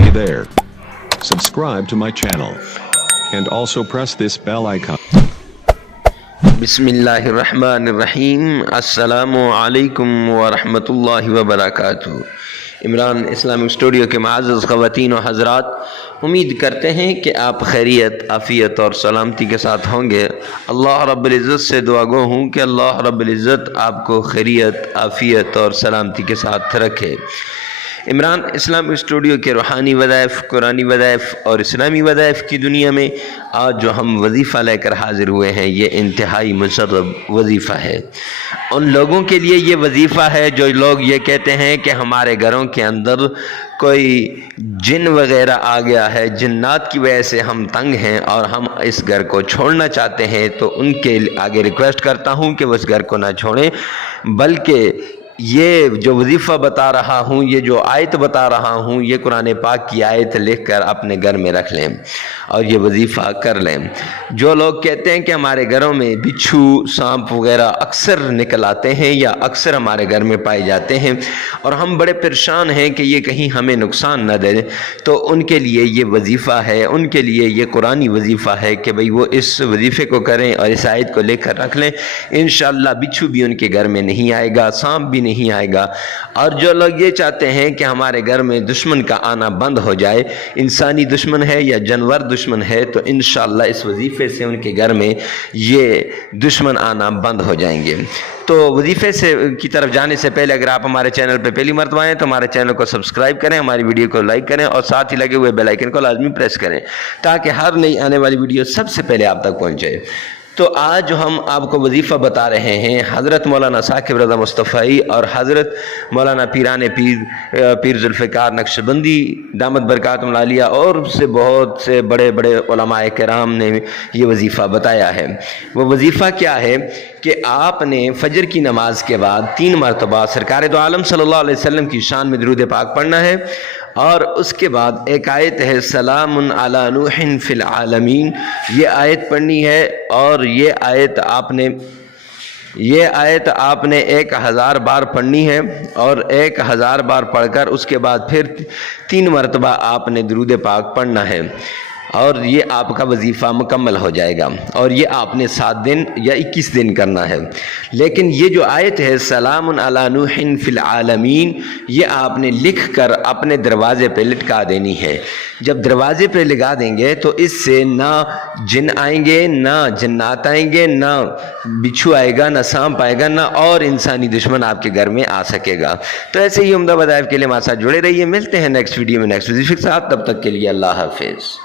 Hey there. Subscribe to my channel. And also press this bell icon. बिस्मिल्लाहिर्रहमानिर्रहीम। अस्सलामु अलैकुम वरहमतुल्लाहि वबरकातुहू। इमरान इस्लामिक स्टूडियो के मुअज़्ज़ज़ ख़वातीन और हज़रात, उम्मीद करते हैं कि आप खैरियत, आफ़ियत और सलामती के साथ होंगे। अल्लाह रब्बुल इज़्ज़त से दुआ गो हूँ कि अल्लाह रब्बुल इज़्ज़त आपको खैरियत, आफ़ियत और सलामती के साथ रखे। इमरान इस्लामिक स्टूडियो के रूहानी वज़ाइफ़, कुरानी वज़ाइफ़ और इस्लामी वज़ाइफ़ की दुनिया में आज जो हम वजीफ़ा लेकर हाज़िर हुए हैं, ये इंतहाई मुशर्रफ वजीफ़ा है। उन लोगों के लिए ये वजीफ़ा है जो लोग ये कहते हैं कि हमारे घरों के अंदर कोई जिन वग़ैरह आ गया है, जिन्नात की वजह से हम तंग हैं और हम इस घर को छोड़ना चाहते हैं, तो उनके आगे रिक्वेस्ट करता हूँ कि वो इस घर को ना छोड़ें, बल्कि ये जो वजीफ़ा बता रहा हूँ, ये जो आयत बता रहा हूँ, ये कुरान पाक की आयत लिख कर अपने घर में रख लें और ये वजीफ़ा कर लें। जो लोग कहते हैं कि हमारे घरों में बिच्छू, सांप वगैरह अक्सर निकल आते हैं या अक्सर हमारे घर में पाए जाते हैं और हम बड़े परेशान हैं कि ये कहीं हमें नुकसान न दे, तो उनके लिए ये वजीफ़ा है, उनके लिए ये कुरानी वजीफ़ा है कि भाई वो इस वजीफ़े को करें और इस आयत को लेकर रख लें। इंशाअल्लाह बिच्छू भी उनके घर में नहीं आएगा, सांप भी नहीं आएगा। और जो लोग ये चाहते हैं कि हमारे घर में दुश्मन का आना बंद हो जाए, इंसानी दुश्मन है या जानवर दुश्मन है, तो इंशाअल्लाह इस वजीफ़े से उनके घर में ये दुश्मन आना बंद हो जाएंगे। तो वजीफ़े से की तरफ जाने से पहले अगर आप हमारे चैनल पर पहली मरतबा आएँ तो हमारे चैनल को सब्सक्राइब करें, हमारी वीडियो को लाइक करें और साथ ही लगे हुए बेल आइकन को लाजमी प्रेस करें ताकि हर नई आने वाली वीडियो सबसे पहले आप तक पहुँचे। तो आज जो हम आपको वजीफ़ा बता रहे हैं, हज़रत मौलाना साकिब रज़ा मुस्तफ़ाई और हज़रत मौलाना पीर ज़ुल्फ़िकार नक्शबंदी दामत बरकातुहुल आलिया और से बहुत से बड़े बड़े उलमाए किराम ने ये वजीफ़ा बताया है। वो वजीफ़ा क्या है कि आपने फ़जर की नमाज के बाद 3 मरतबा सरकार दो आलम सल्लल्लाहु अलैहि वसल्लम की शान में दुरूद पाक पढ़ना है और उसके बाद एक आयत है सलामुन अला नूहिन फिल आलमीन, ये आयत पढ़नी है और ये आयत आपने 1000 बार पढ़नी है और 1000 बार पढ़कर उसके बाद फिर 3 मरतबा आपने दुरूद पाक पढ़ना है और ये आपका वजीफ़ा मुकम्मल हो जाएगा। और ये आपने 7 दिन या 21 दिन करना है। लेकिन ये जो आयत है सलामुन अला नूहिन फिल आलमीन, ये आपने लिख कर अपने दरवाज़े पे लटका देनी है। जब दरवाज़े पे लगा देंगे तो इससे ना जिन आएंगे, ना जिन्नात आएंगे, ना बिच्छू आएगा, ना सांप आएगा, ना और इंसानी दुश्मन आपके घर में आ सकेगा। तो ऐसे ही उम्दा वज़ाइफ़ के लिए हमारे साथ जुड़े रहिए। मिलते हैं नेक्स्ट वीडियो में नेक्स्ट वजीफ़े के साथ। तब तक के लिए अल्लाह हाफ़िज़।